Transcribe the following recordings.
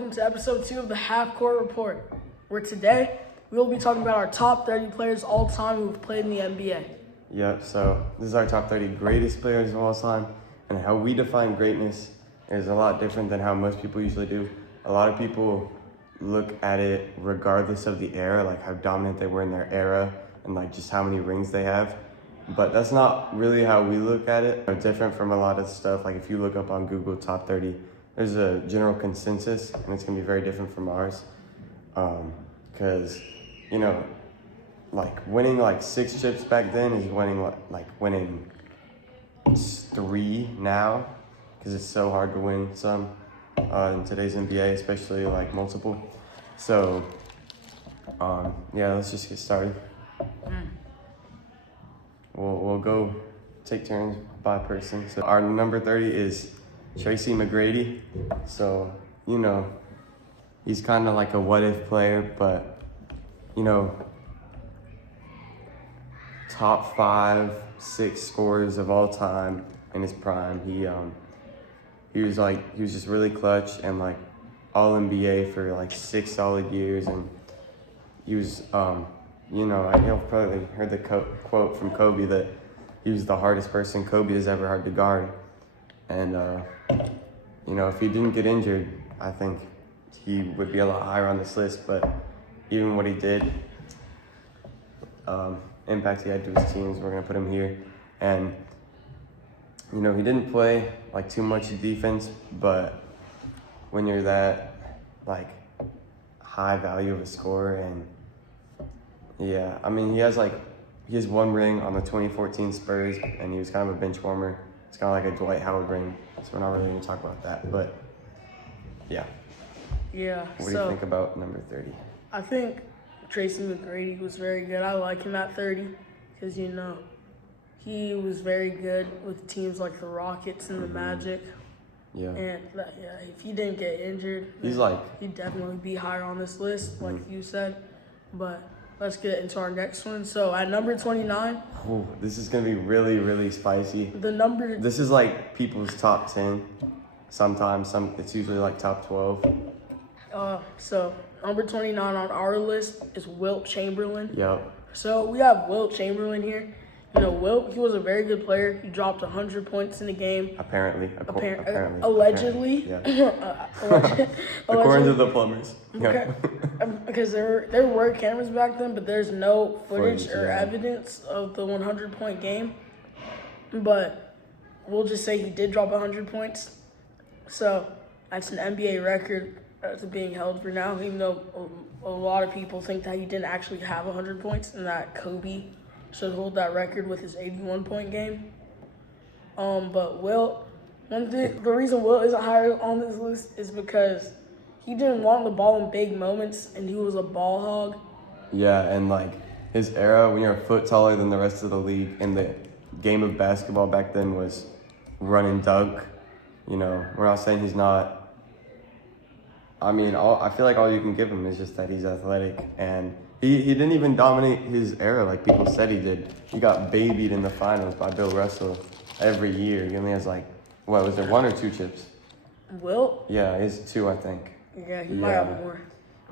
welcome to episode 2 of the Half-Court Report, where today we will be talking about our top 30 players all time who have played in the NBA. Yep, so this is our top 30 greatest players of all time, and how we define greatness is a lot different than how most people usually do. A lot of people look at it regardless of the era, like how dominant they were in their era and like just how many rings they have. But that's not really how we look at it. It's different from a lot of stuff. Like if you look up on Google top 30, there's a general consensus and it's gonna be very different from ours. Cause you know, like winning like 6 chips back then is winning 3 now, because it's so hard to win some in today's NBA, especially like multiple. So yeah, let's just get started. We'll go take turns by person. So our number 30 is Tracy McGrady. So, you know, he's kind of like a what-if player, but, you know, top 5, 6 scorers of all time in his prime. He was just really clutch and like all NBA for like 6 solid years, and he was you know, you've probably heard the quote from Kobe that he was the hardest person Kobe has ever had to guard. And, you know, if he didn't get injured, I think he would be a lot higher on this list. But even what he did, impact he had to his teams, we're going to put him here. And, you know, he didn't play, like, too much defense, but when you're that, like, high value of a scorer and yeah, I mean, he has 1 ring on the 2014 Spurs, and he was kind of a bench warmer. It's kind of like a Dwight Howard ring, so we're not really going to talk about that, but yeah. Yeah. What do you think about number 30? I think Tracy McGrady was very good. I like him at 30 because, you know, he was very good with teams like the Rockets and the Magic. Yeah. And if he didn't get injured, he'd definitely be higher on this list, like you said. But let's get into our next one. So at number 29. Oh, this is going to be really, really spicy. This is like people's top 10. Sometimes it's usually like top 12. So number 29 on our list is Wilt Chamberlain. Yep. So we have Wilt Chamberlain here. You know, Wilt, he was a very good player. He dropped 100 points in a game. Apparently. Allegedly. Yeah. According to the plumbers. Okay. Because there were cameras back then, but there's no footage or evidence of the 100-point game. But we'll just say he did drop 100 points. So that's an NBA record that's being held for now, even though a lot of people think that he didn't actually have 100 points and that Kobe should hold that record with his 81-point game. But Wilt, the reason Wilt isn't higher on this list is because he didn't want the ball in big moments, and he was a ball hog. Yeah, and like his era, when you're a foot taller than the rest of the league, and the game of basketball back then was run and dunk. You know, we're not saying he's not. I mean, I feel like all you can give him is just that he's athletic, and he didn't even dominate his era like people said he did. He got babied in the finals by Bill Russell every year. He only has 1 or 2 chips? Wilt? Yeah, he has 2, I think. Yeah, he might have more.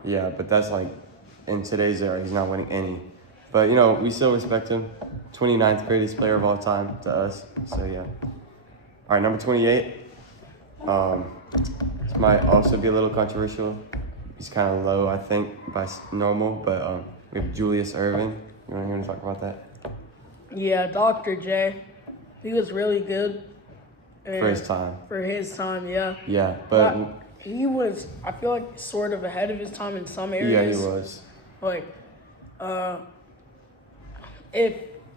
Yeah, but that's in today's era, he's not winning any. But, you know, we still respect him. 29th greatest player of all time to us, so yeah. All right, number 28. This might also be a little controversial. He's kind of low, I think, by normal, but we have Julius Erving. You want to hear me talk about that? Yeah, Dr. J. He was really good. For his time. For his time, yeah. Yeah, but he was, I feel like, sort of ahead of his time in some areas. Yeah, he was. If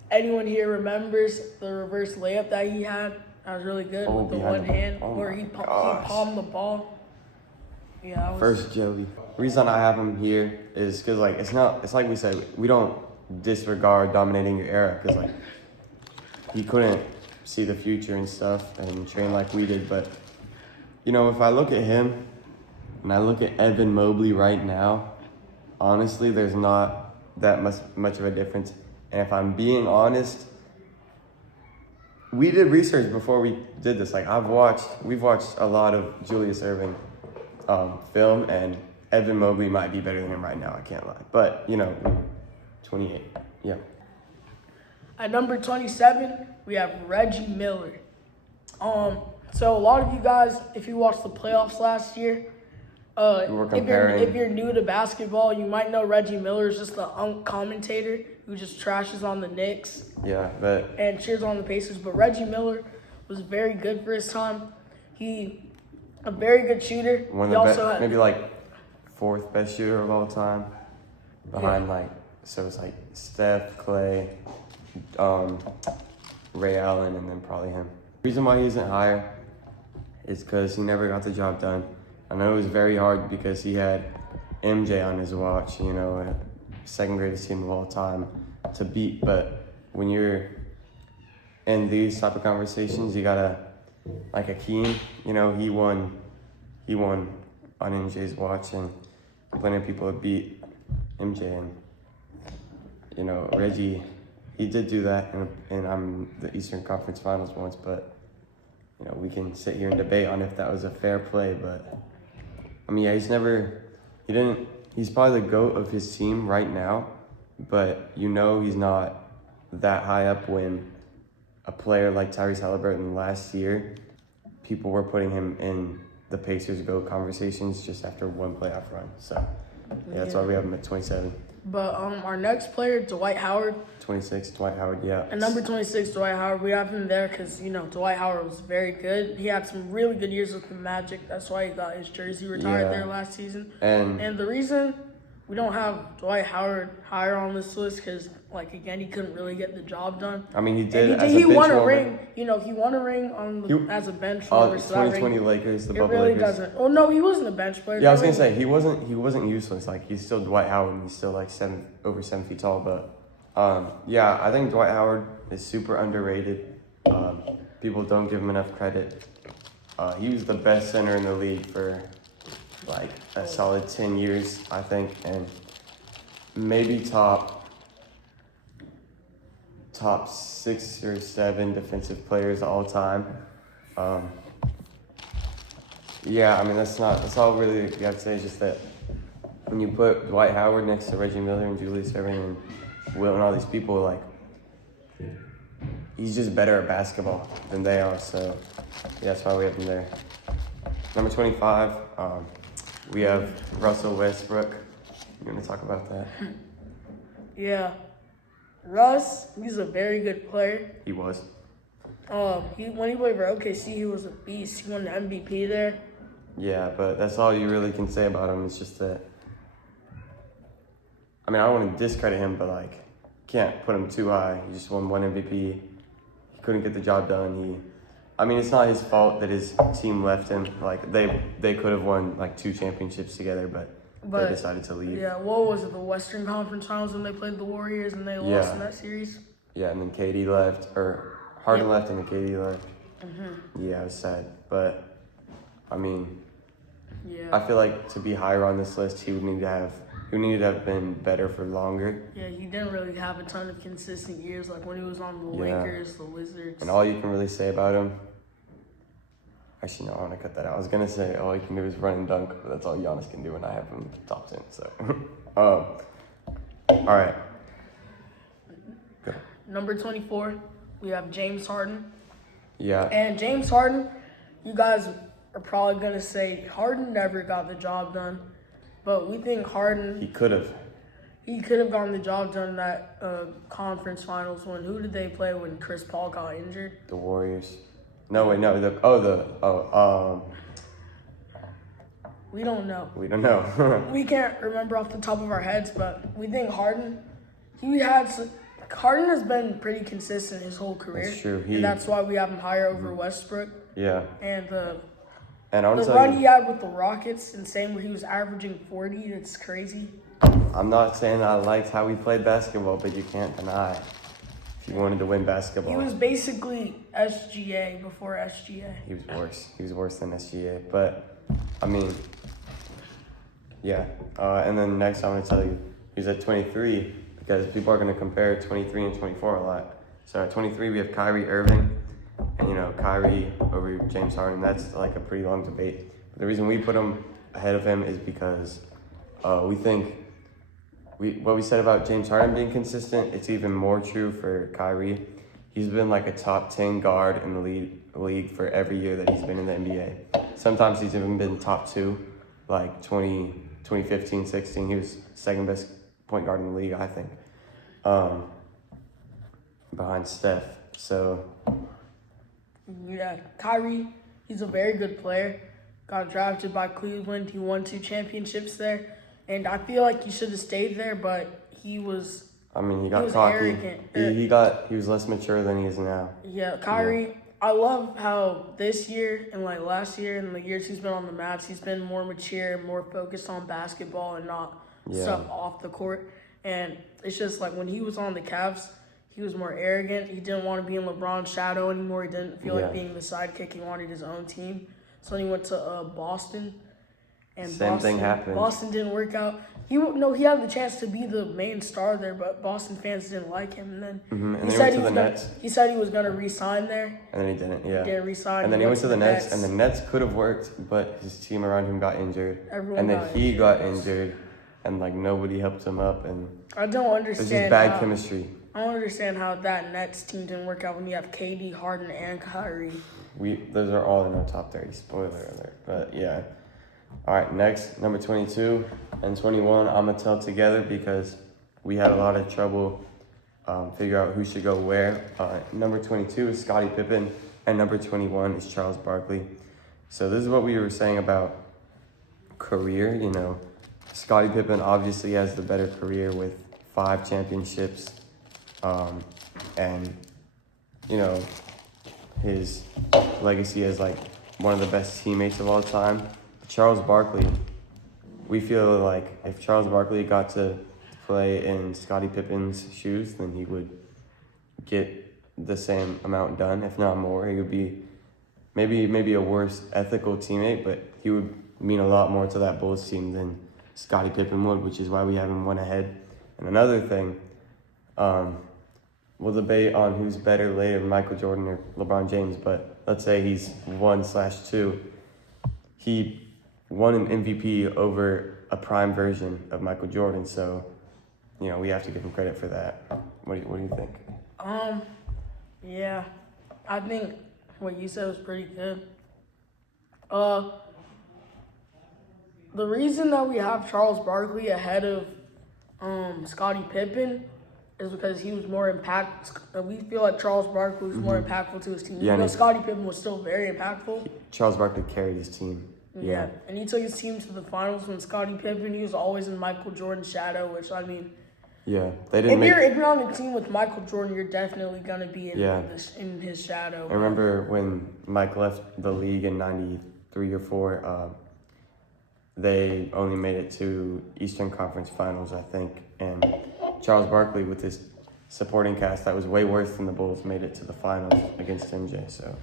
anyone here remembers the reverse layup that he had, that was really good with the one hand where he palmed the ball. Yeah, First Joey. The reason I have him here is because it's like we said, we don't disregard dominating your era, because he couldn't see the future and stuff and train like we did. But you know, if I look at him and I look at Evan Mobley right now, honestly, there's not that much of a difference. And if I'm being honest, we did research before we did this. We've watched a lot of Julius Erving. film, and Evan Mobley might be better than him right now. I can't lie, but 28. Yeah. At number 27, we have Reggie Miller. So a lot of you guys, if you watched the playoffs last year, if you're new to basketball, you might know Reggie Miller is just the commentator who just trashes on the Knicks. Yeah, but and cheers on the Pacers. But Reggie Miller was very good for his time. He a very good shooter. One of the maybe like fourth best shooter of all time, behind so it's like Steph, Clay, Ray Allen, and then probably him. The reason why he isn't higher is because he never got the job done. I know it was very hard because he had MJ on his watch, second greatest team of all time to beat. But when you're in these type of conversations, you gotta, like Hakeem, he won on MJ's watch, and plenty of people have beat MJ, and Reggie, he did do that in the Eastern Conference Finals once, but we can sit here and debate on if that was a fair play, but yeah, he's probably the GOAT of his team right now, but he's not that high up when a player like Tyrese Halliburton last year, people were putting him in the Pacers GOAT conversations just after one playoff run. So that's why we have him at 27. But our next player, Dwight Howard. 26, Dwight Howard, yeah. And number 26, Dwight Howard. We have him there because, Dwight Howard was very good. He had some really good years with the Magic. That's why he got his jersey retired there last season. And the reason we don't have Dwight Howard higher on this list because, again, he couldn't really get the job done. I mean, he did. He won a ring. He won a ring as a bench player. 2020 Lakers, the bubble really Lakers. Doesn't. Oh no, he wasn't a bench player. Yeah, I was gonna say he wasn't useless. He's still Dwight Howard, and he's still over 7 feet tall. But I think Dwight Howard is super underrated. People don't give him enough credit. He was the best center in the league for a solid 10 years, I think, and maybe top 6 or 7 defensive players all time. That's all really you have to say is just that when you put Dwight Howard next to Reggie Miller and Julius Erving and Will and all these people, he's just better at basketball than they are. So that's why we have him there. Number 25, we have Russell Westbrook. You want to talk about that? Yeah. Russ, he's a very good player. He was. When he played for OKC, he was a beast. He won the MVP there. Yeah, but that's all you really can say about him. It's just that, I don't want to discredit him, but can't put him too high. He just won one MVP. He couldn't get the job done. It's not his fault that his team left him. They could have won 2 championships together, but they decided to leave. Yeah, what was it, the Western Conference Finals when they played the Warriors and they lost in that series? Yeah, and then KD left, or Harden left and then KD left. Mm-hmm. Yeah, it was sad. But, I feel like to be higher on this list, he would need to have been better for longer. Yeah, he didn't really have a ton of consistent years, when he was on the Lakers, the Wizards. And all you can really say about him, actually, no, I want to cut that out. I was going to say all he can do is run and dunk, but that's all Giannis can do, and I have him top 10, so. All right. Go. Number 24, we have James Harden. Yeah. And James Harden, you guys are probably going to say Harden never got the job done, but we think Harden... He could have. He could have gotten the job done in that conference finals when... Who did they play when Chris Paul got injured? The Warriors. No, wait, no. We don't know. We don't know. We can't remember off the top of our heads, but we think Harden has been pretty consistent his whole career. That's true. And that's why we have him higher over Westbrook. Yeah. And the run he had with the Rockets, and same where he was averaging 40, it's crazy. I'm not saying I liked how he played basketball, but you can't deny if you wanted to win basketball. He was basically SGA before SGA. He was worse. He was worse than SGA. But, yeah. And then next I'm going to tell you, he's at 23 because people are going to compare 23 and 24 a lot. So at 23 we have Kyrie Irving. And, Kyrie over James Harden, that's a pretty long debate. But the reason we put him ahead of him is because we think what we said about James Harden being consistent, it's even more true for Kyrie. He's been like a top 10 guard in the league for every year that he's been in the NBA. Sometimes he's even been top 2, like 2015, 16. He was second best point guard in the league, I think, behind Steph. So, yeah, Kyrie, he's a very good player. Got drafted by Cleveland. He won 2 championships there. And I feel like he should have stayed there, but he was... he got cocky. He was less mature than he is now. Yeah, Kyrie, yeah. I love how this year and like last year and the years he's been on the Mavs, he's been more mature, more focused on basketball and not stuff off the court. And it's just like when he was on the Cavs, he was more arrogant. He didn't want to be in LeBron's shadow anymore. He didn't feel like being the sidekick. He wanted his own team. So when he went to Boston, and same thing happened. Boston didn't work out. He had the chance to be the main star there, but Boston fans didn't like him. And then he said he went to the Nets. He said he was going to re-sign there. And then he didn't, yeah. He didn't re-sign. And then he went to the Nets, and the Nets could have worked, but his team around him got injured. He got injured, and like nobody helped him up. And I don't understand. It's just bad chemistry. I don't understand how that Nets team didn't work out when you have KD, Harden, and Kyrie. Those are all in our top 30. Spoiler alert. But yeah. All right, next, number 22 and 21, I'm going to tell together because we had a lot of trouble figure out who should go where. Number 22 is Scottie Pippen, and number 21 is Charles Barkley. So this is what we were saying about career. Scottie Pippen obviously has the better career with 5 championships. And, his legacy as like one of the best teammates of all time. Charles Barkley, we feel like if Charles Barkley got to play in Scottie Pippen's shoes, then he would get the same amount done, if not more. He would be maybe a worse ethical teammate, but he would mean a lot more to that Bulls team than Scottie Pippen would, which is why we have him one ahead. And another thing, we'll debate on who's better later, Michael Jordan or LeBron James, but let's say he's 1/2. He won an MVP over a prime version of Michael Jordan, so we have to give him credit for that. What do you think? Yeah, I think what you said was pretty good. The reason that we have Charles Barkley ahead of Scottie Pippen is because he was more impactful. We feel like Charles Barkley was more impactful to his team. Yeah, Scottie Pippen was still very impactful. Charles Barkley carried his team. Yeah, and he took his team to the finals when Scottie Pippen, he was always in Michael Jordan's shadow, which they didn't. If you're on the team with Michael Jordan, you're definitely gonna be in his shadow. I remember when Mike left the league in '93 or '4. They only made it to Eastern Conference Finals, I think, and Charles Barkley with his supporting cast that was way worse than the Bulls made it to the finals against MJ. So,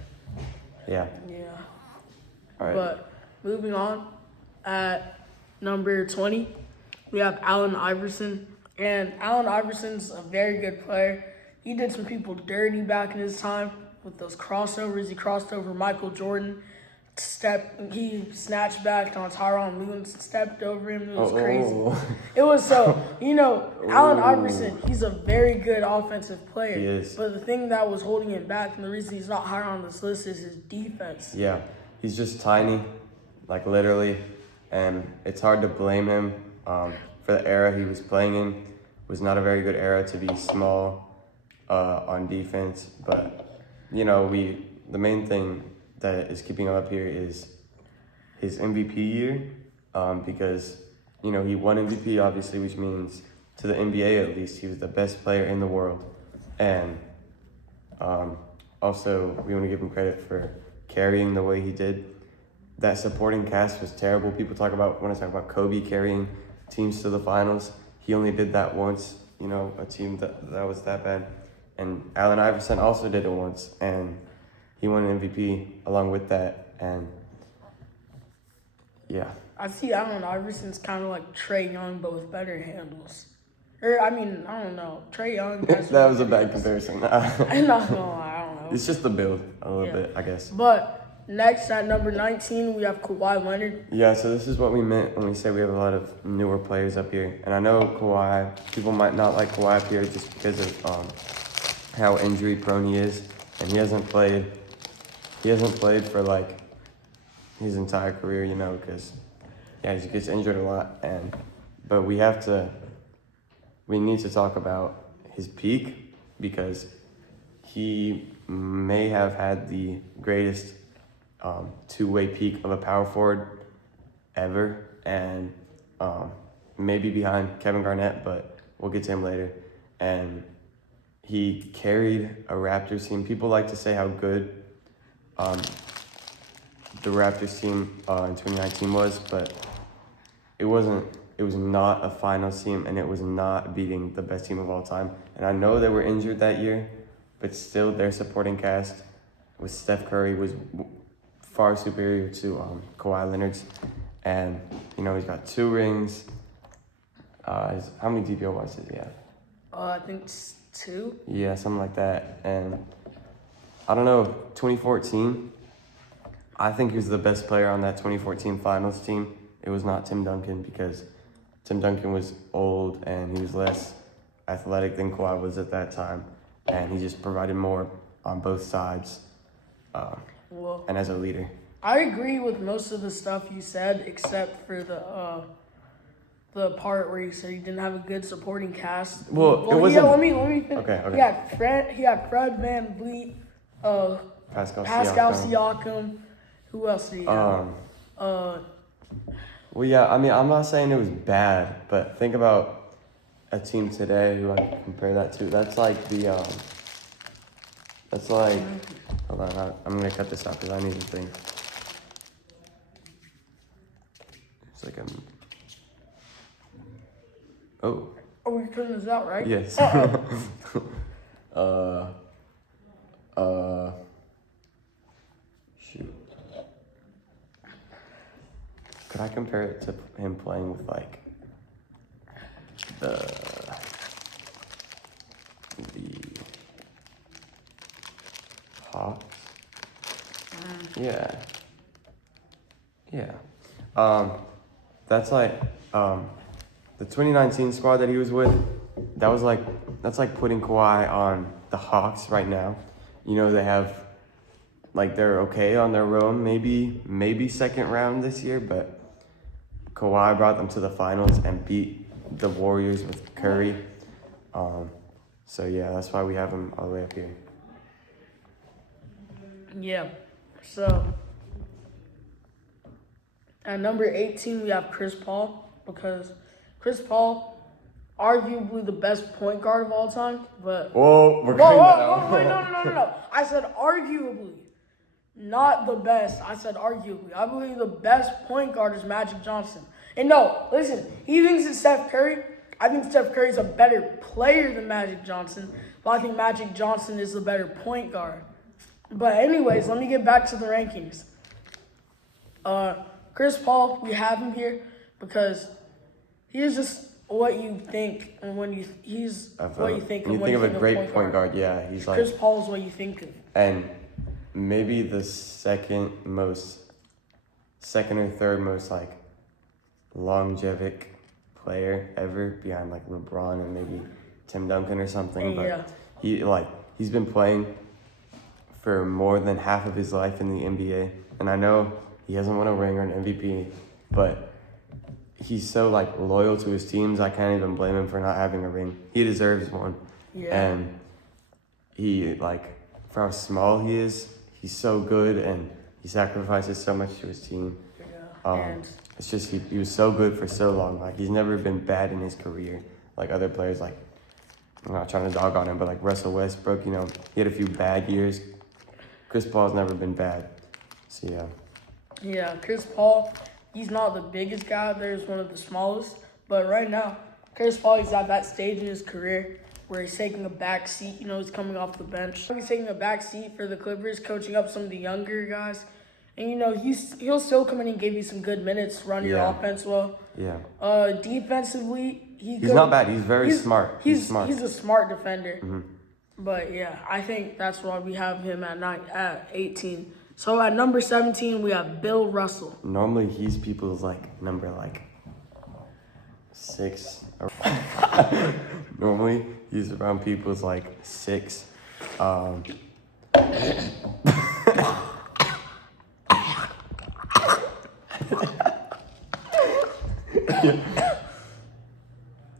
yeah. All right. But moving on, at number 20, we have Allen Iverson. And Allen Iverson's a very good player. He did some people dirty back in his time with those crossovers. He crossed over Michael Jordan. He snatched back on Tyronn Lue and stepped over him. It was crazy. It was so, Allen Iverson, he's a very good offensive player. He is. But the thing that was holding him back and the reason he's not higher on this list is his defense. Yeah, he's just tiny, like literally, and it's hard to blame him for the era he was playing in. It was not a very good era to be small on defense, but the main thing that is keeping him up here is his MVP year, because he won MVP obviously, which means to the NBA at least he was the best player in the world, and also we want to give him credit for carrying the way he did. That supporting cast was terrible. People when I talk about Kobe carrying teams to the finals, he only did that once. A team that was that bad, and Allen Iverson also did it once, and he won an MVP along with that, and yeah. I see Allen Iverson's kind of like Trae Young, but with better handles. I don't know. Trae Young. That was a bad comparison. I'm not gonna lie, I don't know. It's just the build a little bit, I guess. But Next, at number 19, we have Kawhi Leonard. Yeah, so this is what we meant when we said we have a lot of newer players up here. And I know Kawhi, people might not like Kawhi up here just because of how injury prone he is. And he hasn't played for like his entire career, you know, because he gets injured a lot. But we need to talk about his peak because he may have had the greatest two-way peak of a power forward ever, and maybe behind Kevin Garnett, but we'll get to him later. And he carried a Raptors team. People like to say how good the Raptors team in 2019 was, but it wasn't. It was not a finals team, and it was not beating the best team of all time. And I know they were injured that year, but still their supporting cast with Steph Curry was far superior to Kawhi Leonard's. And, you know, he's got 2 rings. How many DPOYs does he have? I think it's 2. Yeah, something like that. And I don't know, 2014, I think he was the best player on that 2014 finals team. It was not Tim Duncan because Tim Duncan was old and he was less athletic than Kawhi was at that time. And he just provided more on both sides and as a leader. I agree with most of the stuff you said, except for the part where you said he didn't have a good supporting cast. Well, it wasn't. Yeah, let me finish. Okay. He had Fred VanVleet, Pascal Siakam. Who else did he have? Well, yeah, I mean, I'm not saying it was bad, but think about a team today who I can compare that to. That's like hold on, I'm going to cut this out because I need to think. It's like oh. Oh, we're cutting this out, right? Yes. Shoot. Could I compare it to him playing with like the Hawks? Yeah. That's like the 2019 squad that he was with. That's like putting Kawhi on the Hawks right now. You know, they have they're okay on their own, maybe second round this year, but Kawhi brought them to the finals and beat the Warriors with Curry. So yeah, that's why we have him all the way up here. Yeah. So at number 18 we have Chris Paul, because Chris Paul, arguably the best point guard of all time, but Whoa, we're cutting that out. Wait, no. I said arguably. Not the best. I said arguably. I believe the best point guard is Magic Johnson. And no, listen, he thinks it's Steph Curry. I think Steph Curry's a better player than Magic Johnson, but I think Magic Johnson is the better point guard. But anyways, let me get back to the rankings. Chris Paul, we have him here because he is just what you think, and when you what you think. When you think of a great point guard, yeah, he's like Chris Paul is what you think of. And maybe the second or third most like longevic player ever, behind like LeBron and maybe Tim Duncan or something. But he's been playing for more than half of his life in the NBA, and I know he hasn't won a ring or an MVP, but he's so loyal to his teams. I can't even blame him for not having a ring. He deserves one. Yeah. And he for how small he is, he's so good, and he sacrifices so much to his team. Yeah. It's just he was so good for so long. He's never been bad in his career. Like other players, I'm not trying to dog on him, but Russell Westbrook, he had a few bad years. Chris Paul's never been bad. So yeah. Yeah, Chris Paul, he's not the biggest guy out there. He's one of the smallest. But right now, Chris Paul, he's at that stage in his career where he's taking a back seat. He's coming off the bench. He's taking a back seat for the Clippers, coaching up some of the younger guys. And, he'll still come in and give you some good minutes, run your offense well. Yeah. Defensively, he's not bad. He's very smart. He's smart. He's a smart defender. Mm-hmm. But, yeah, I think that's why we have him at 18. So at number 17, we have Bill Russell. Normally, he's people's number 6. Normally, he's around people's 6.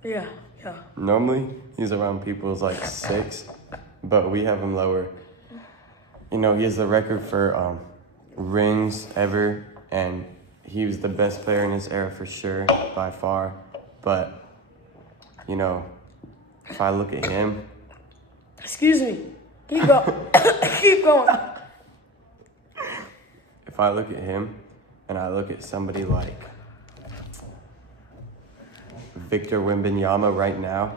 Yeah. Normally, he's around people's 6, but we have him lower. He has the record for rings ever, and he was the best player in his era for sure, by far. But, if I look at him... Excuse me. Keep going. Keep going. If I look at him, and I look at somebody like Victor Wembanyama right now,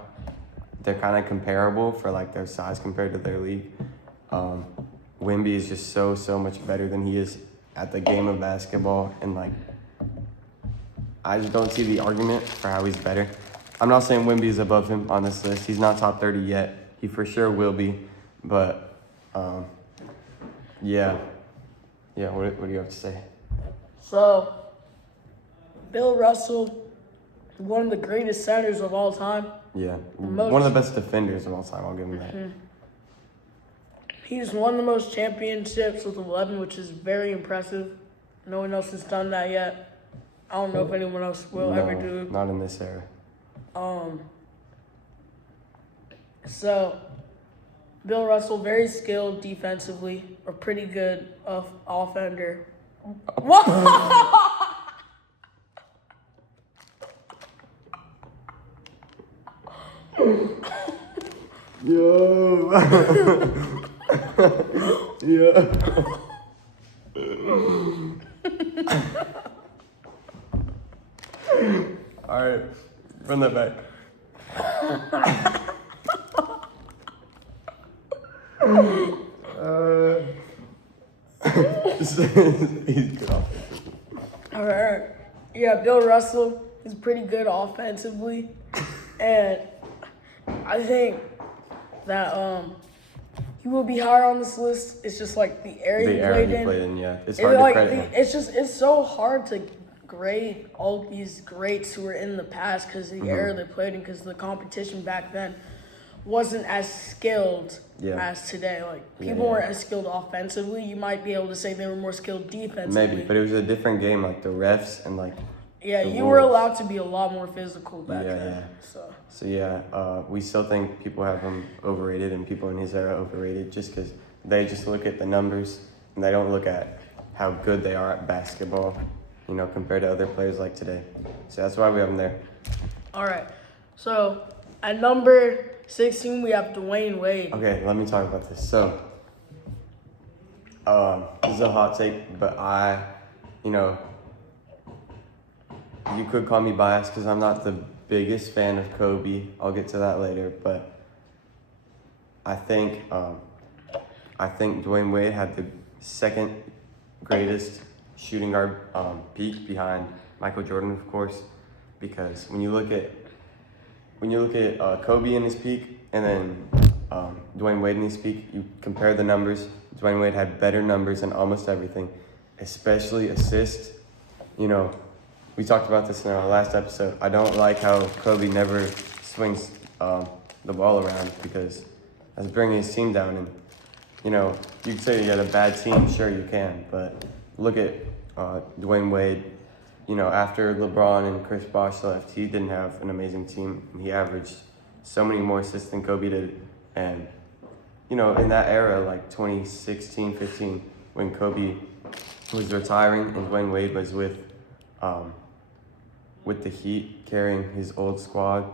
they're kind of comparable for their size compared to their league. Wemby is just so much better than he is at the game of basketball, and I just don't see the argument for how he's better. I'm not saying Wemby is above him on this list. He's not top 30 yet. He for sure will be, but yeah. What do you have to say? So, Bill Russell, one of the greatest centers of all time. Yeah, one of the best defenders of all time. I'll give him that. He's won the most championships with 11, which is very impressive. No one else has done that yet. I don't know if anyone else will ever do. Not in this era. So, Bill Russell, very skilled defensively, a pretty good offender. What? Yo. Yeah. All right, run that back. He's good offensively. All right. Yeah, Bill Russell is pretty good offensively. And I think that he will be higher on this list. It's just the area he played in. Yeah. It's hard to credit him. It's so hard to grade all these greats who were in the past because the era they played in, because the competition back then wasn't as skilled as today. People weren't as skilled offensively. You might be able to say they were more skilled defensively. Maybe, but it was a different game. The refs and you were allowed to be a lot more physical back then. So we still think people have him overrated and people in his era overrated just because they just look at the numbers and they don't look at how good they are at basketball, compared to other players like today. So that's why we have him there. All right. So at number 16, we have Dwayne Wade. Okay, let me talk about this. So, this is a hot take, but you could call me biased because I'm not the biggest fan of Kobe. I'll get to that later, but I think Dwayne Wade had the second greatest shooting guard peak behind Michael Jordan, of course, because when you look at Kobe in his peak and then Dwayne Wade in his peak, you compare the numbers. Dwayne Wade had better numbers in almost everything, especially assists. We talked about this in our last episode. I don't like how Kobe never swings the ball around because that's bringing his team down. And, you could say you had a bad team, sure you can, but look at Dwayne Wade. After LeBron and Chris Bosh left, he didn't have an amazing team. He averaged so many more assists than Kobe did. And, in that era, 2016, 15, when Kobe was retiring and Dwayne Wade was with the Heat, carrying his old squad.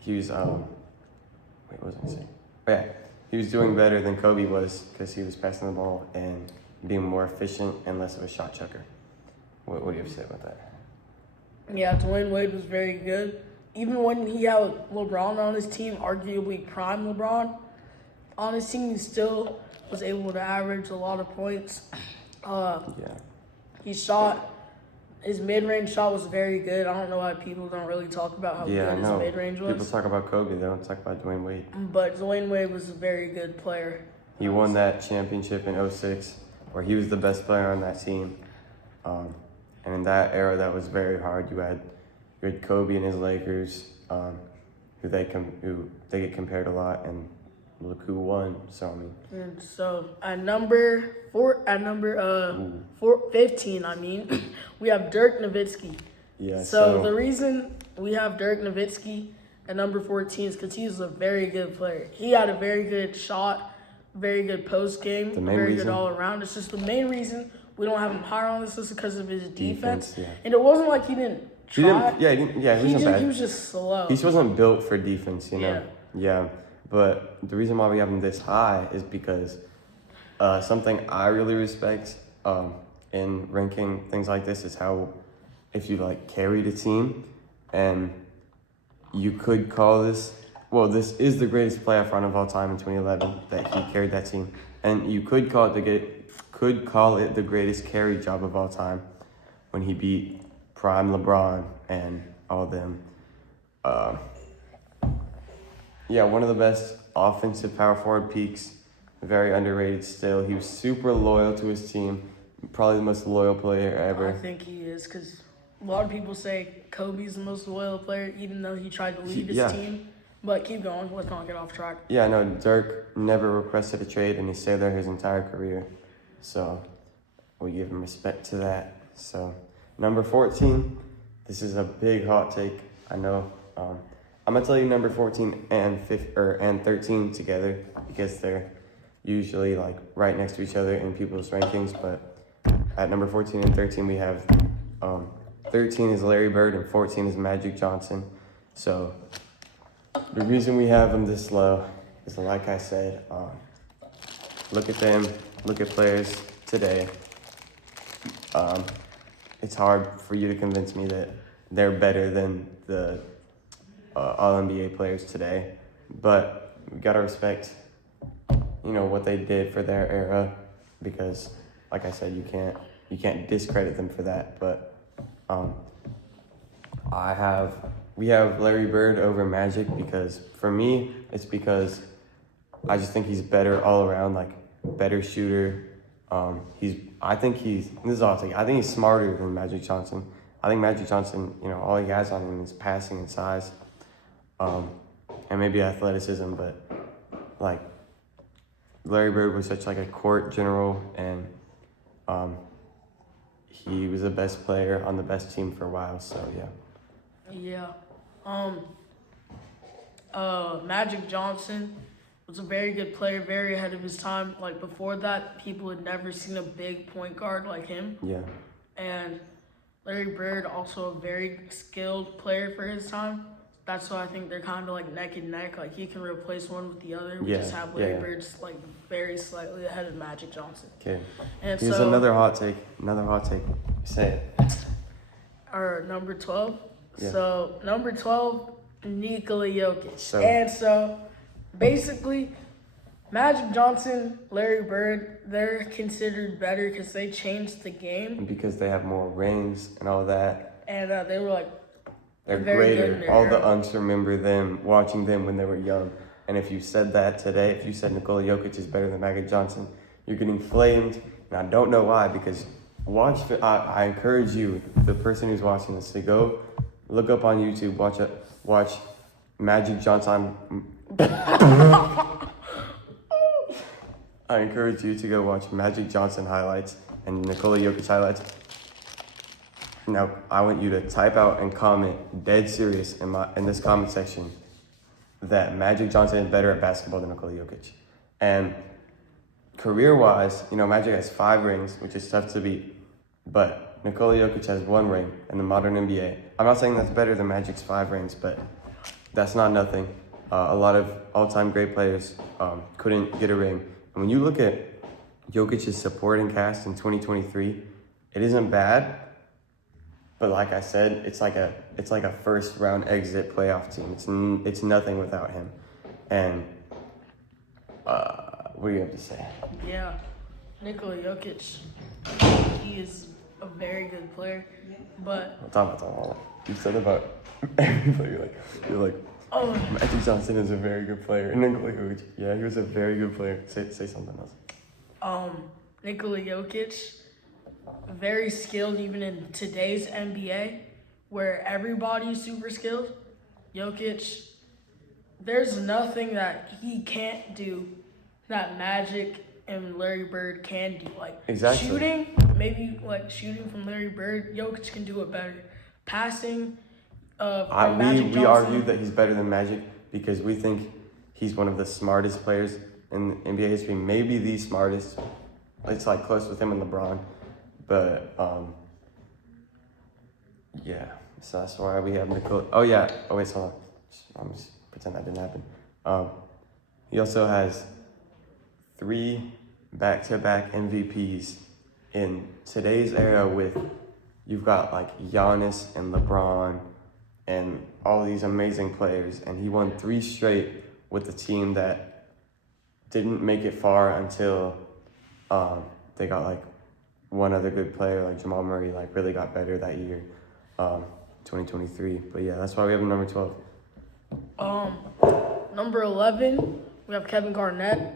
He was, what was I saying? Yeah, he was doing better than Kobe was because he was passing the ball and being more efficient and less of a shot chucker. What do you have to say about that? Yeah, Dwayne Wade was very good. Even when he had LeBron on his team, arguably prime LeBron on his team, he still was able to average a lot of points. He shot His mid-range shot was very good. I don't know why people don't really talk about how Yeah, I good his know. mid-range was. People talk about Kobe, they don't talk about Dwayne Wade. But Dwayne Wade was a very good player. He won that championship in 06, where he was the best player on that team. And in that era, that was very hard. You had Kobe and his Lakers, who they get compared a lot, and look who won. So I mean. And so at number 15, we have Dirk Nowitzki. Yeah. So the reason we have Dirk Nowitzki at number 14 is because he's a very good player. He had a very good shot, very good post game, very good all around. It's just the main reason we don't have him higher on this list because of his defense. Yeah. And it wasn't like he didn't try. He wasn't bad. He was just slow. He just wasn't built for defense, you know? Yeah. But the reason why we have him this high is because something I really respect in ranking things like this is how if you like carried a team, and you could call this, well, this is the greatest playoff run of all time in 2011 that he carried that team, and you could call it the greatest carry job of all time when he beat prime LeBron and all them. One of the best offensive power forward peaks, very underrated still. He was super loyal to his team, probably the most loyal player ever. I think he is, because a lot of people say Kobe's the most loyal player, even though he tried to leave his team. But keep going. Let's not get off track. Yeah, no, Dirk never requested a trade, and he stayed there his entire career. So we give him respect to that. So number 14, this is a big hot take. I know. I'm gonna tell you number 14 and 13 together because they're usually like right next to each other in people's rankings. But at number 14 and 13, we have 13 is Larry Bird and 14 is Magic Johnson. So the reason we have them this low is, like I said, look at them, look at players today. It's hard for you to convince me that they're better than the All-NBA players today, but we gotta respect, what they did for their era, because, like I said, you can't discredit them for that. But we have Larry Bird over Magic because for me, it's because I just think he's better all around, like better shooter. I think he's smarter than Magic Johnson. I think Magic Johnson, all he has on him is passing and size, and maybe athleticism, but like Larry Bird was such like a court general, and he was the best player on the best team for a while. So yeah. Magic Johnson was a very good player, very ahead of his time. Like before that, people had never seen a big point guard like him. Yeah. And Larry Bird, also a very skilled player for his time. That's why I think they're kind of like neck and neck. Like he can replace one with the other. We just have Larry Bird's like very slightly ahead of Magic Johnson. Okay. And here's another hot take. Say it. Or number 12. Yeah. So number 12, Nikola Jokic. And so basically, Magic Johnson, Larry Bird, they're considered better because they changed the game. And because they have more rings and all that. And they were like, they're greater. All the unks remember them, watching them when they were young. And if you said that today, if you said Nikola Jokic is better than Magic Johnson, you're getting flamed. And I don't know why, because I encourage you, the person who's watching this, to go look up on YouTube, watch Magic Johnson. I encourage you to go watch Magic Johnson highlights and Nikola Jokic highlights. Now, I want you to type out and comment, dead serious, in this comment section, that Magic Johnson is better at basketball than Nikola Jokic. And career-wise, Magic has 5 rings, which is tough to beat. But Nikola Jokic has 1 ring in the modern NBA. I'm not saying that's better than Magic's 5 rings, but that's not nothing. A lot of all-time great players couldn't get a ring. And when you look at Jokic's supporting cast in 2023, it isn't bad. But like I said, it's like a first round exit playoff team. It's nothing without him. And what do you have to say? Yeah, Nikola Jokic, he is a very good player, but You said about every player. You're like, oh, Magic Johnson is a very good player. And Nikola Jokic, yeah, he was a very good player. Say something else. Nikola Jokic, very skilled even in today's NBA, where everybody's super skilled. Jokic, there's nothing that he can't do that Magic and Larry Bird can do. Like Exactly. shooting, maybe like shooting from Larry Bird, Jokic can do it better. Passing, we argue that he's better than Magic because we think he's one of the smartest players in NBA history, maybe the smartest. It's like close with him and LeBron, but yeah. So that's why we have Nikola. Oh yeah. Oh wait, hold on. I'm just pretend that didn't happen. He also has 3 back-to-back MVPs in today's era. With you've got like Giannis and LeBron and all these amazing players, and he won 3 straight with a team that didn't make it far until they got like one other good player, like Jamal Murray, like really got better that year, 2023. But yeah, that's why we have him number 12. Number 11, we have Kevin Garnett.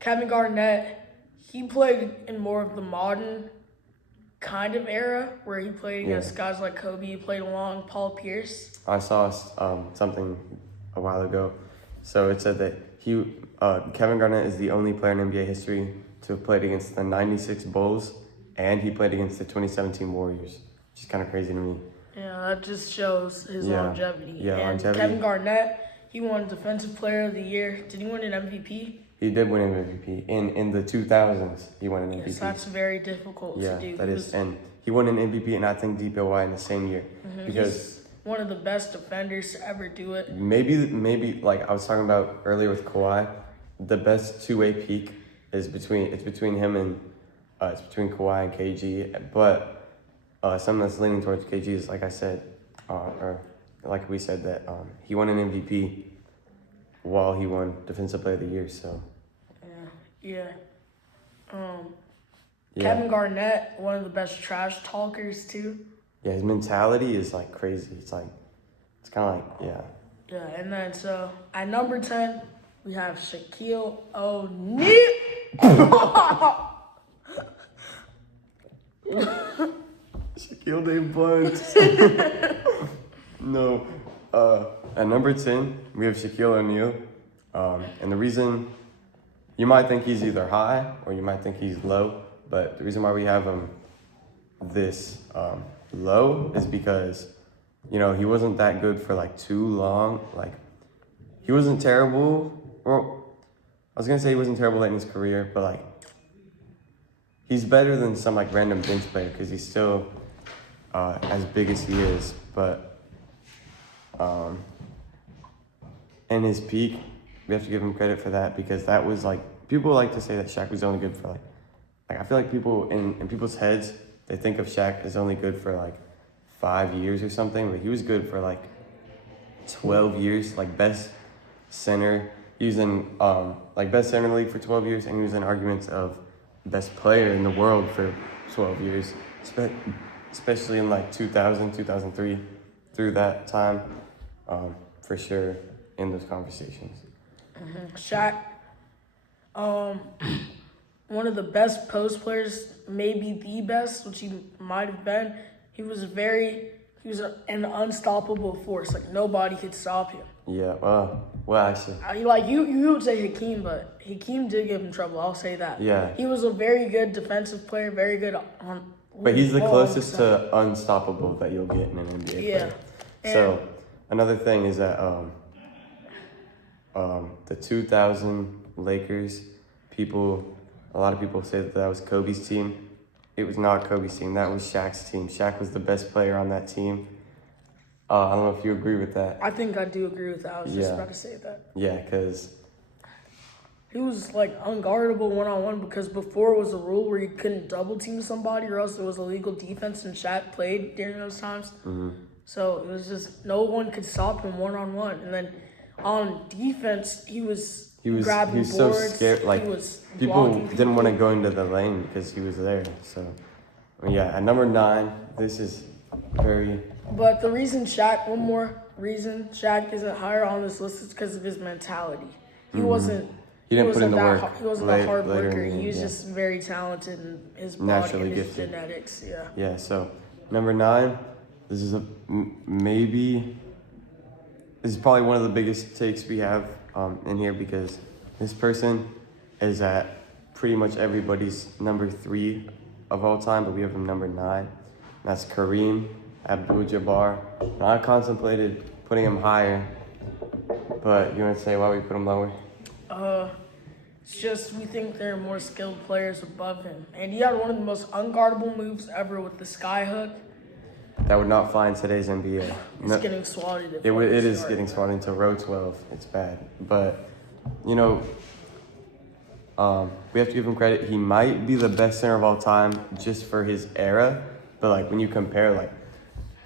Kevin Garnett, he played in more of the modern kind of era where he played against guys like Kobe. He played along Paul Pierce. I saw something a while ago. So it said that Kevin Garnett is the only player in NBA history to have played against the 96 Bulls, and he played against the 2017 Warriors, which is kind of crazy to me. Yeah, that just shows his longevity. Yeah, and longevity. Kevin Garnett, he won Defensive Player of the Year. Did he win an MVP? He did win an MVP. In the 2000s, he won an MVP. Yes, that's very difficult to do. Yeah, that is. And he won an MVP and I think DPOY in the same year. Because he's one of the best defenders to ever do it. Maybe like I was talking about earlier with Kawhi, the best two-way peak is between him and it's between Kawhi and KG. But something that's leaning towards KG is, like I said, or like we said, that he won an MVP while he won Defensive Player of the Year. So yeah. Kevin Garnett, one of the best trash talkers too. Yeah, his mentality is like crazy. It's kind of like Yeah, and then so at number 10 we have Shaquille O'Neal. Shaquille Day Buns. No. At number 10, we have Shaquille O'Neal. And the reason, you might think he's either high or you might think he's low, but the reason why we have him this low is because, he wasn't that good for like too long. Like, he wasn't terrible. Well, I was going to say he wasn't terrible late in his career, but like, he's better than some like random bench player because he's still as big as he is. But in his peak, we have to give him credit for that because that was like, people like to say that Shaq was only good for like I feel like people in people's heads, they think of Shaq as only good for like 5 years or something, but he was good for like 12 years, like best center. He was in best center in the league for 12 years, and he was in arguments of best player in the world for 12 years, especially in like 2000, 2003, through that time, for sure in those conversations. Shaq, one of the best post players, maybe the best, which he might have been. He was an unstoppable force. Like nobody could stop him. Yeah, well, actually, You would say Hakeem, but Hakeem did give him trouble. I'll say that. Yeah, he was a very good defensive player, very good on. But he's the closest to unstoppable that you'll get in an NBA player. So another thing is that the 2000 Lakers, a lot of people say that was Kobe's team. It was not Kobe's team. That was Shaq's team. Shaq was the best player on that team. I don't know if you agree with that. I think I do agree with that. I was just about to say that. Yeah, because he was like unguardable one-on-one because before it was a rule where you couldn't double team somebody or else it was illegal defense, and Shaq played during those times. Mm-hmm. So it was just no one could stop him one-on-one. And then on defense, he was grabbing boards. So scared. Like, he was people didn't want to go into the lane because he was there. So Yeah, at number 9, this is very. But the reason Shaq, one more reason Shaq isn't higher on this list is because of his mentality. He wasn't. He didn't put in the work. He wasn't a hard later worker. in the game, He was yeah. just very talented in his body Naturally and his gifted. genetics. Yeah. Yeah, so number 9, this is this is probably one of the biggest takes we have in here because this person is at pretty much everybody's number 3 of all time, but we have him number 9. That's Kareem Abdul-Jabbar. And I contemplated putting him higher, but you want to say why we put him lower? It's just we think there are more skilled players above him, and he had one of the most unguardable moves ever with the sky hook. That would not fly in today's NBA. It's getting swatted. It is getting swatted into row 12. It's bad, but you know, we have to give him credit. He might be the best center of all time just for his era, but like when you compare like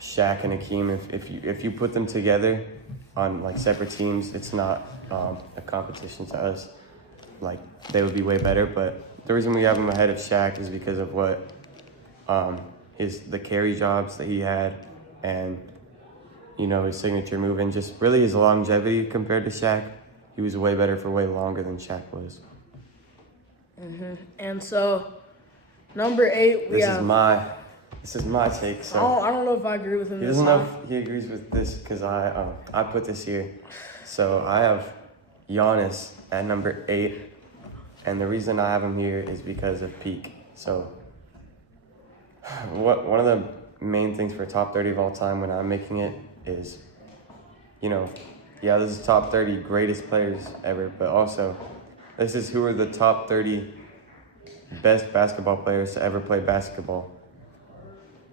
Shaq and Hakeem, if you put them together on like separate teams, it's not a competition to us. Like they would be way better, but the reason we have him ahead of Shaq is because of what the carry jobs that he had, and you know his signature move, and just really his longevity compared to Shaq. He was way better for way longer than Shaq was. And so, number 8, we have. This is my take. So I don't know if I agree with him. he doesn't know if he agrees with this because I put this here. So I have Giannis at number 8, and the reason I have him here is because of peak. So one of the main things for top 30 of all time when I'm making it is, you know, yeah, this is top 30 greatest players ever, but also this is who are the top 30 best basketball players to ever play basketball.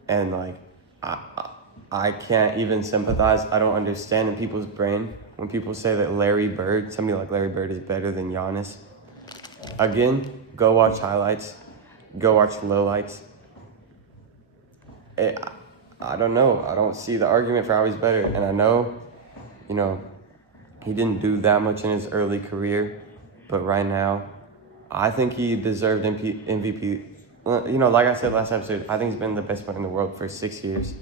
And like, I can't even sympathize. I don't understand in people's brain when people say that somebody like Larry Bird is better than Giannis. Again, go watch highlights, go watch lowlights. I don't know. I don't see the argument for how he's better. And I know, you know, he didn't do that much in his early career, but right now, I think he deserved MVP. You know, like I said last episode, I think he's been the best player in the world for 6 years.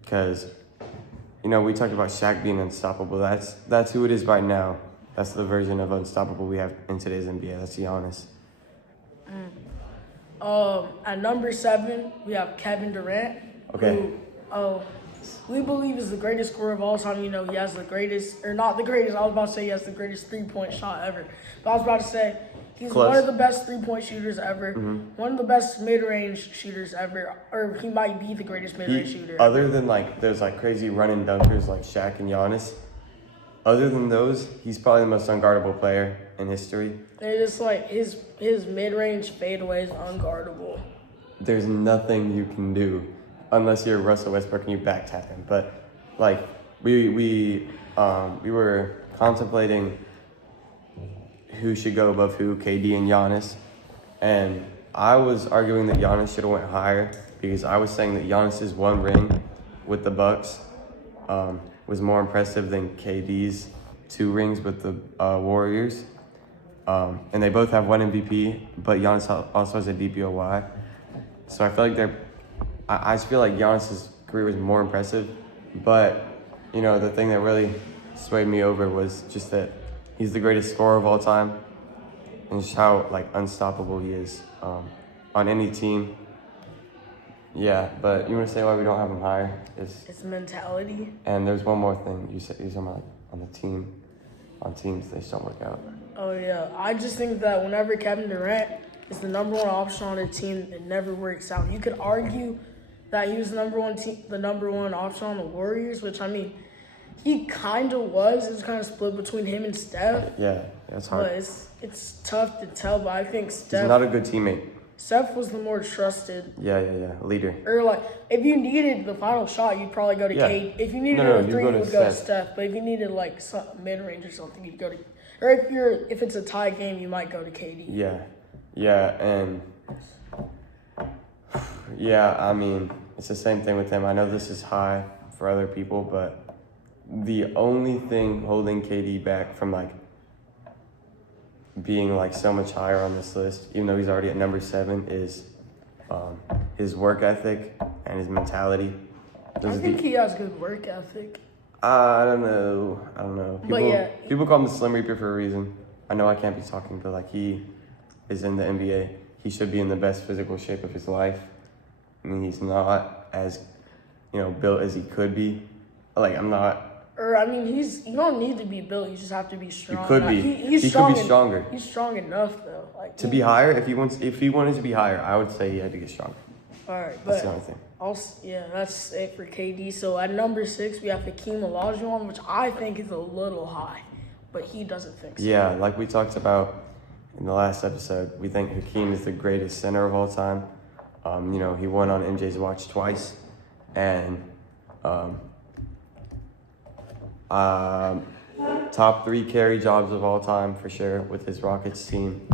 Because, you know, we talked about Shaq being unstoppable. That's who it is right now. That's the version of unstoppable we have in today's NBA. That's Giannis. At number 7, we have Kevin Durant. Okay. Who, we believe is the greatest scorer of all time. You know, he has the greatest, or not the greatest. I was about to say he has the greatest 3-point shot ever. But I was about to say he's Close. one of the best 3-point shooters ever. One of the best mid-range shooters ever. Or he might be the greatest mid-range shooter. Other than like those like crazy running dunkers like Shaq and Giannis, other than those, he's probably the most unguardable player in history. They're just like his mid-range fadeaway is unguardable. There's nothing you can do unless you're Russell Westbrook and you back tap him. But like we were contemplating who should go above who, KD and Giannis, and I was arguing that Giannis should have went higher because I was saying that Giannis's one ring with the Bucks was more impressive than KD's 2 rings with the Warriors. And they both have one MVP, but Giannis also has a DPOY. So I feel like I just feel like Giannis's career was more impressive. But, you know, the thing that really swayed me over was just that he's the greatest scorer of all time, and just how like unstoppable he is on any team. Yeah, but you want to say why we don't have him higher? It's mentality. And there's one more thing you said. You're talking about on the team, on teams they just don't work out. Oh yeah, I just think that whenever Kevin Durant is the number 1 option on a team, it never works out. You could argue that he was the number 1 option on the Warriors, which I mean, he kind of was. It was kind of split between him and Steph. Yeah, it's hard. But it's tough to tell. But I think Steph. He's not a good teammate. Steph was the more trusted. Yeah, leader. Or like, if you needed the final shot, you'd probably go to KD. If you needed a 3, you would go to Steph. But if you needed like some mid-range or something, you'd go to. Or if it's a tie game, you might go to KD. Yeah, and yeah, I mean, it's the same thing with him. I know this is high for other people, but the only thing holding KD back from like being like so much higher on this list, even though he's already at number 7, is his work ethic and his mentality. I think he has good work ethic. I don't know. People call him the Slim Reaper for a reason. I know I can't be talking, but like he is in the NBA. He should be in the best physical shape of his life. I mean, he's not as, built as he could be. Like, I'm not. Or I mean, you don't need to be built. You just have to be strong. You could be. He could be stronger. He's strong enough though. Like to be higher, if he wanted to be higher, I would say he had to get stronger. All right, that's the only thing. That's it for KD. So at number 6, we have Hakeem Olajuwon, which I think is a little high, but he doesn't think so. Yeah, like we talked about in the last episode, we think Hakeem is the greatest center of all time. He won on MJ's watch twice, and top 3 carry jobs of all time for sure with his Rockets team.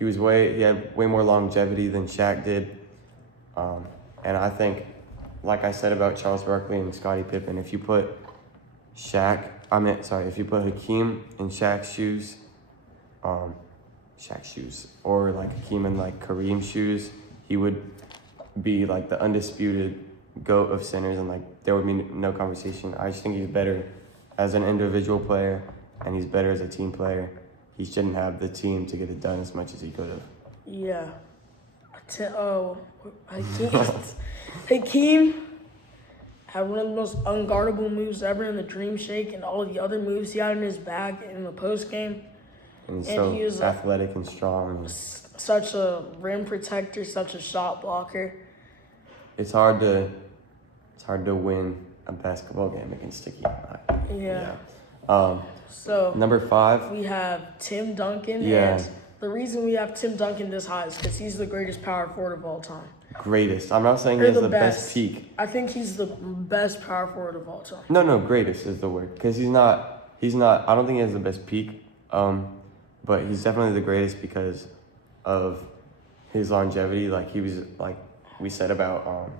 He had way more longevity than Shaq did. And I think, like I said about Charles Barkley and Scottie Pippen, if you put if you put Hakeem in Shaq's shoes, or like Hakeem in like Kareem's shoes, he would be like the undisputed GOAT of centers, and like there would be no conversation. I just think he's better as an individual player, and he's better as a team player. He shouldn't have the team to get it done as much as he could have. Yeah. Hakeem had one of the most unguardable moves ever in the Dream Shake, and all the other moves he had in his bag in the post game. And he was athletic and strong. Such a rim protector, such a shot blocker. It's hard to win a basketball game against Sticky. Yeah. So number 5, we have Tim Duncan. Yeah. And the reason we have Tim Duncan this high is because he's the greatest power forward of all time. Greatest. I'm not saying he has the best peak. I think he's the best power forward of all time. No, greatest is the word. Because he's not, I don't think he has the best peak. But he's definitely the greatest because of his longevity. Like he was, like we said about,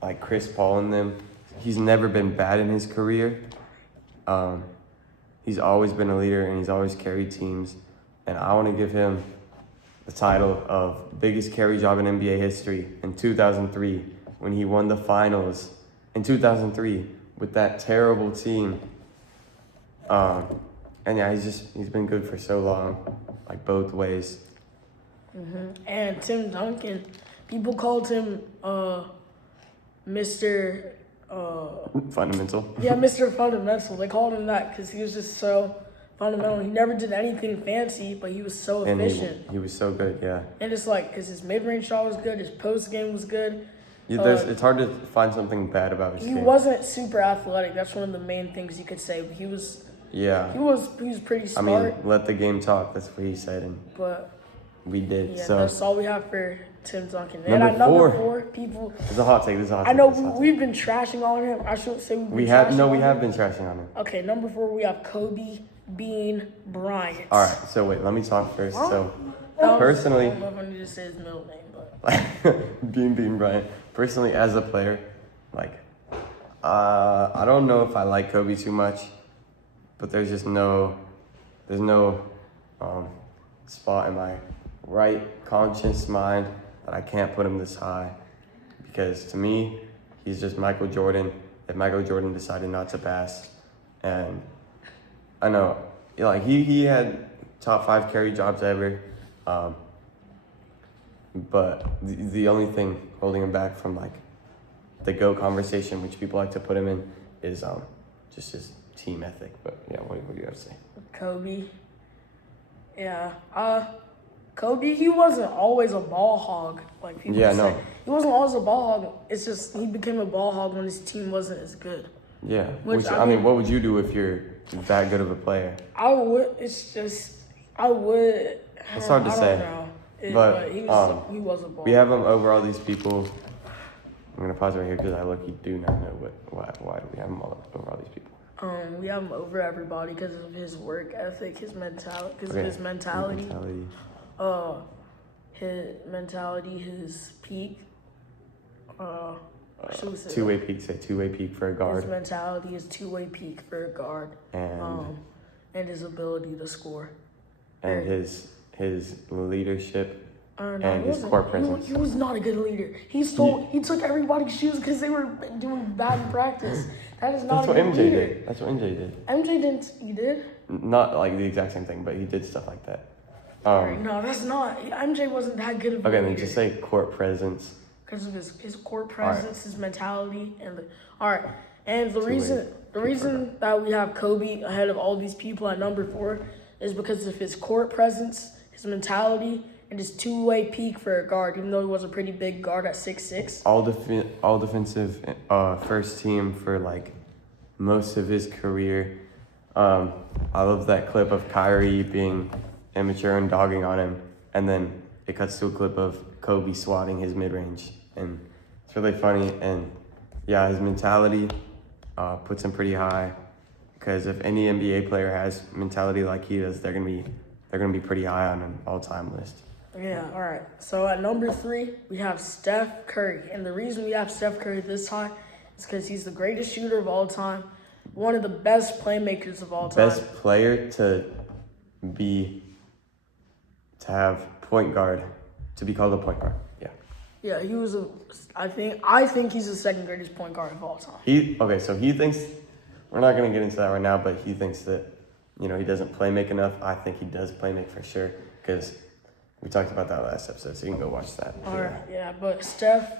like Chris Paul and them. He's never been bad in his career. He's always been a leader and he's always carried teams. And I want to give him the title of biggest carry job in NBA history in 2003 when he won the finals in 2003 with that terrible team. And yeah, he's been good for so long, like both ways. Mm-hmm. And Tim Duncan, people called him Mr. Fundamental. Yeah, Mr. Fundamental. They called him that because he was just so fundamental. He never did anything fancy, but he was so efficient. And he was so good, yeah. And it's like, because his mid-range shot was good, his post game was good. Yeah, it's hard to find something bad about his game. He wasn't super athletic. That's one of the main things you could say. But he was. Yeah. He was pretty smart. I mean, let the game talk. That's what he said, but we did. Yeah, so that's all we have for Tim Duncan. Number and at number 4, people. It's a hot take. I know we've been trashing on him. I shouldn't say we have been trashing on him. Okay, number 4 we have Kobe Bean Bryant. All right, so wait, let me talk first. So personally, I don't know if I need to say his middle name, but Bean Bryant. Personally, as a player, like I don't know if I like Kobe too much, but there's no spot in my right conscious mind that I can't put him this high, because to me, he's just Michael Jordan. If Michael Jordan decided not to pass, and I know, like he had top 5 carry jobs ever, but the only thing holding him back from like the GOAT conversation, which people like to put him in, is just his team ethic. But yeah, what do you have to say? Kobe. Yeah. Kobe, he wasn't always a ball hog, like people say. No. He wasn't always a ball hog. It's just he became a ball hog when his team wasn't as good. Yeah. I mean, what would you do if you're that good of a player? I would. It's hard to say. But he was a ball. We have him over all these people. I'm gonna pause right here because I do not know why we have him over all these people. We have him over everybody because of his work ethic, his mentality, his mentality, his peak. Two-way peak. Say two-way peak for a guard. His mentality is two-way peak for a guard, and his ability to score. And his leadership and his court presence. He was not a good leader. He took everybody's shoes because they were doing bad in practice. That is not a good leader. Did. That's what MJ did. MJ didn't. He did? Not like the exact same thing, but he did stuff like that. No, that's not. MJ wasn't that good of a leader. Okay, then just say court presence. Because of his court presence, his mentality, and the reason that we have Kobe ahead of all these people at number 4 is because of his court presence, his mentality, and his two-way peak for a guard. Even though he was a pretty big guard at 6'6". All defensive first team for like most of his career. I love that clip of Kyrie being immature and dogging on him, and then it cuts to a clip of Kobe swatting his mid-range, and it's really funny. And yeah, his mentality puts him pretty high, because if any NBA player has mentality like he does, they're gonna be pretty high on an all-time list. Yeah, all right. So at number 3, we have Steph Curry, and the reason we have Steph Curry this high is because he's the greatest shooter of all time, one of the best playmakers of all time. Best player to have point guard, to be called a point guard. Yeah. Yeah, he was I think he's the second greatest point guard of all time. So he thinks, we're not going to get into that right now, but he thinks that, he doesn't play make enough. I think he does play make for sure, because we talked about that last episode, so you can go watch that. All right, yeah, but Steph,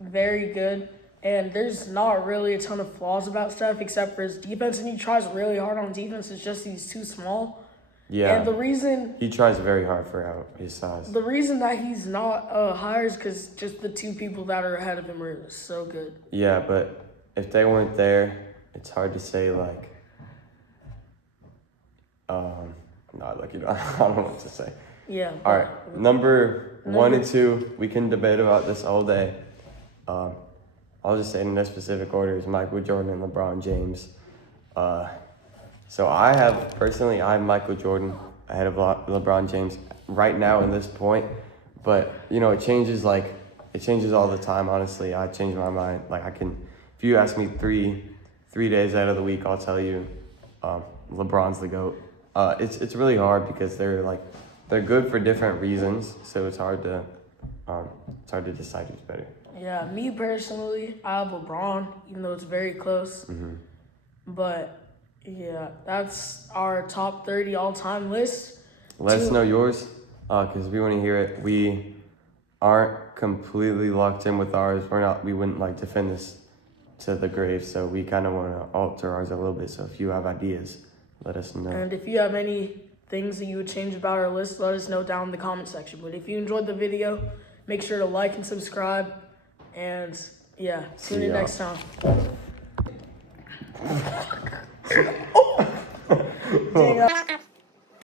very good. And there's not really a ton of flaws about Steph except for his defense, and he tries really hard on defense. It's just he's too small. Yeah. And the reason he tries very hard for his size. The reason that he's not higher is because just the two people that are ahead of him are so good. Yeah, but if they weren't there, it's hard to say like. I don't know what to say. Yeah. All right, number 1 and 2, we can debate about this all day. I'll just say in no specific order is Michael Jordan and LeBron James. So I have Michael Jordan ahead of LeBron James right now in this point, but it changes all the time. Honestly, I change my mind. Like if you ask me three days out of the week, I'll tell you, LeBron's the GOAT. It's really hard because they're good for different reasons, so it's hard to decide who's better. Yeah, me personally, I have LeBron, even though it's very close. Mm-hmm. But yeah, that's our top 30 all-time list. Let us know yours, because we want to hear it. We aren't completely locked in with ours. We wouldn't defend this to the grave, so we kind of want to alter ours a little bit. So if you have ideas, let us know. And if you have any things that you would change about our list, let us know down in the comment section. But if you enjoyed the video, make sure to like and subscribe. And yeah, see you next time. Dang.